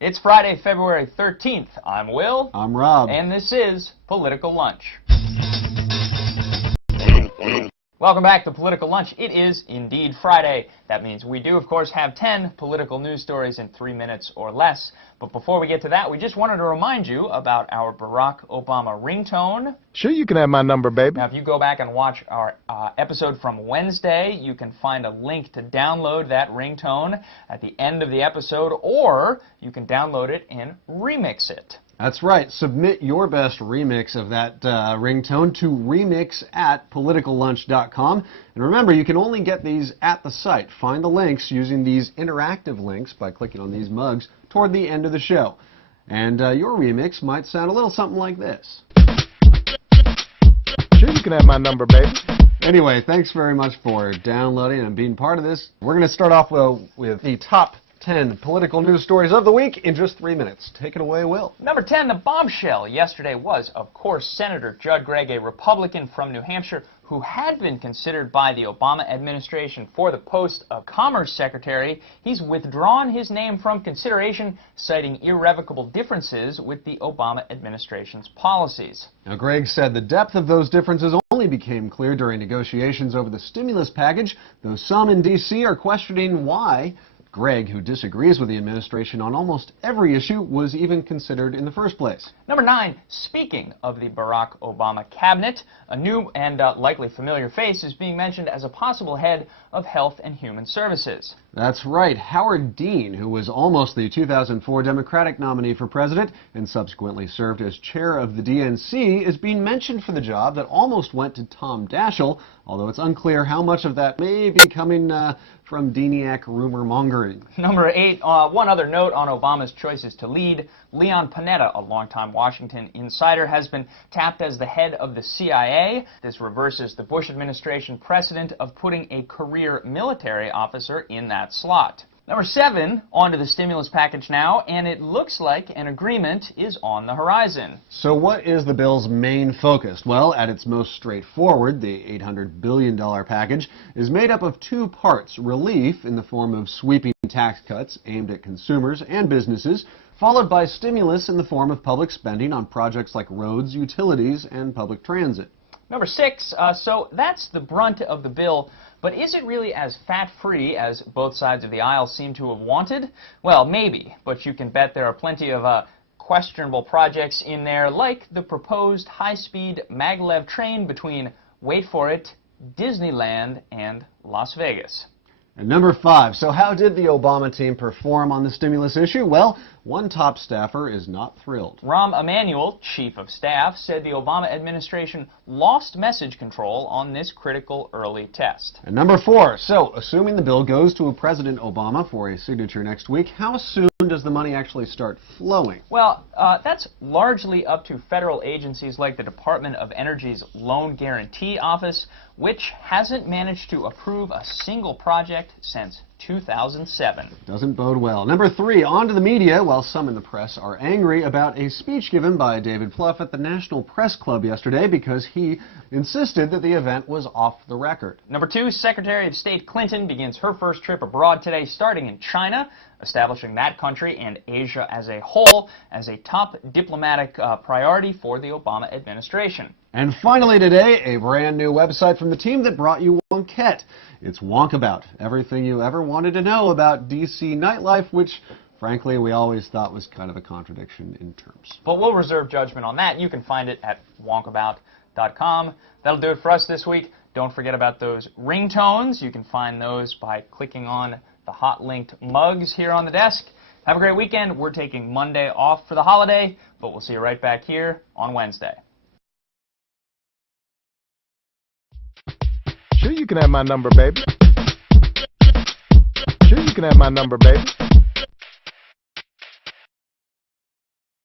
It's Friday, February 13th. I'm Will. I'm Rob. And this is Political Lunch. Welcome back to Political Lunch. It is indeed Friday. That means we do, of course, have 10 political news stories in 3 minutes or less. But before we get to that, we just wanted to remind you about our Barack Obama ringtone. Sure, you can have my number, baby. Now, if you go back and watch our episode from Wednesday, you can find a link to download that ringtone at the end of the episode, or you can download it and remix it. That's right. Submit your best remix of that ringtone to remix@politicallunch.com. And remember, you can only get these at the site. Find the links using these interactive links by clicking on these mugs toward the end of the show. And your remix might sound a little something like this. Sure, you can have my number, baby. Anyway, thanks very much for downloading and being part of this. We're going to start off with the top 10 political news stories of the week in just 3 minutes. Take it away, Will. Number 10, the bombshell yesterday was, of course, Senator Judd Gregg, a Republican from New Hampshire who had been considered by the Obama administration for the post of Commerce Secretary. He's withdrawn his name from consideration, citing irrevocable differences with the Obama administration's policies. Now, Gregg said the depth of those differences only became clear during negotiations over the stimulus package, though some in D.C. are questioning why Gregg, who disagrees with the administration on almost every issue, was even considered in the first place. Number 9, speaking of the Barack Obama cabinet, a new and likely familiar face is being mentioned as a possible head of Health and Human Services. That's right. Howard Dean, who was almost the 2004 Democratic nominee for president and subsequently served as chair of the DNC, is being mentioned for the job that almost went to Tom Daschle, although it's unclear how much of that may be coming from Deaniac rumor mongering. Number 8, one other note on Obama's choices to lead. Leon Panetta, a longtime Washington insider, has been tapped as the head of the CIA. This reverses the Bush administration precedent of putting a career military officer in that slot. Number 7, on to the stimulus package now, and it looks like an agreement is on the horizon. So what is the bill's main focus? Well, at its most straightforward, the $800 billion package is made up of 2 parts: relief in the form of sweeping tax cuts aimed at consumers and businesses, followed by stimulus in the form of public spending on projects like roads, utilities, and public transit. Number 6, so that's the brunt of the bill, but is it really as fat-free as both sides of the aisle seem to have wanted? Well, maybe, but you can bet there are plenty of questionable projects in there, like the proposed high-speed maglev train between, wait for it, Disneyland and Las Vegas. And number 5, so how did the Obama team perform on the stimulus issue? Well, one top staffer is not thrilled. Rahm Emanuel, chief of staff, said the Obama administration lost message control on this critical early test. And number 4, so assuming the bill goes to President Obama for a signature next week, how soon does the money actually start flowing? Well, that's largely up to federal agencies like the Department of Energy's Loan Guarantee Office, which hasn't managed to approve a single project since 2007. Doesn't bode well. Number 3, on to the media. While some in the press are angry about a speech given by David Plouffe at the National Press Club yesterday because he insisted that the event was off the record. Number 2, Secretary of State Clinton begins her first trip abroad today, starting in China, establishing that country and Asia as a whole as a top diplomatic priority for the Obama administration. And finally today, a brand new website from the team that brought you Wonkette. It's Wonkabout, everything you ever wanted to know about D.C. nightlife, which, frankly, we always thought was kind of a contradiction in terms. But we'll reserve judgment on that. You can find it at wonkabout.com. That'll do it for us this week. Don't forget about those ringtones. You can find those by clicking on the hot-linked mugs here on the desk. Have a great weekend. We're taking Monday off for the holiday, but we'll see you right back here on Wednesday. Sure, you can have my number, baby. Sure, you can have my number, baby.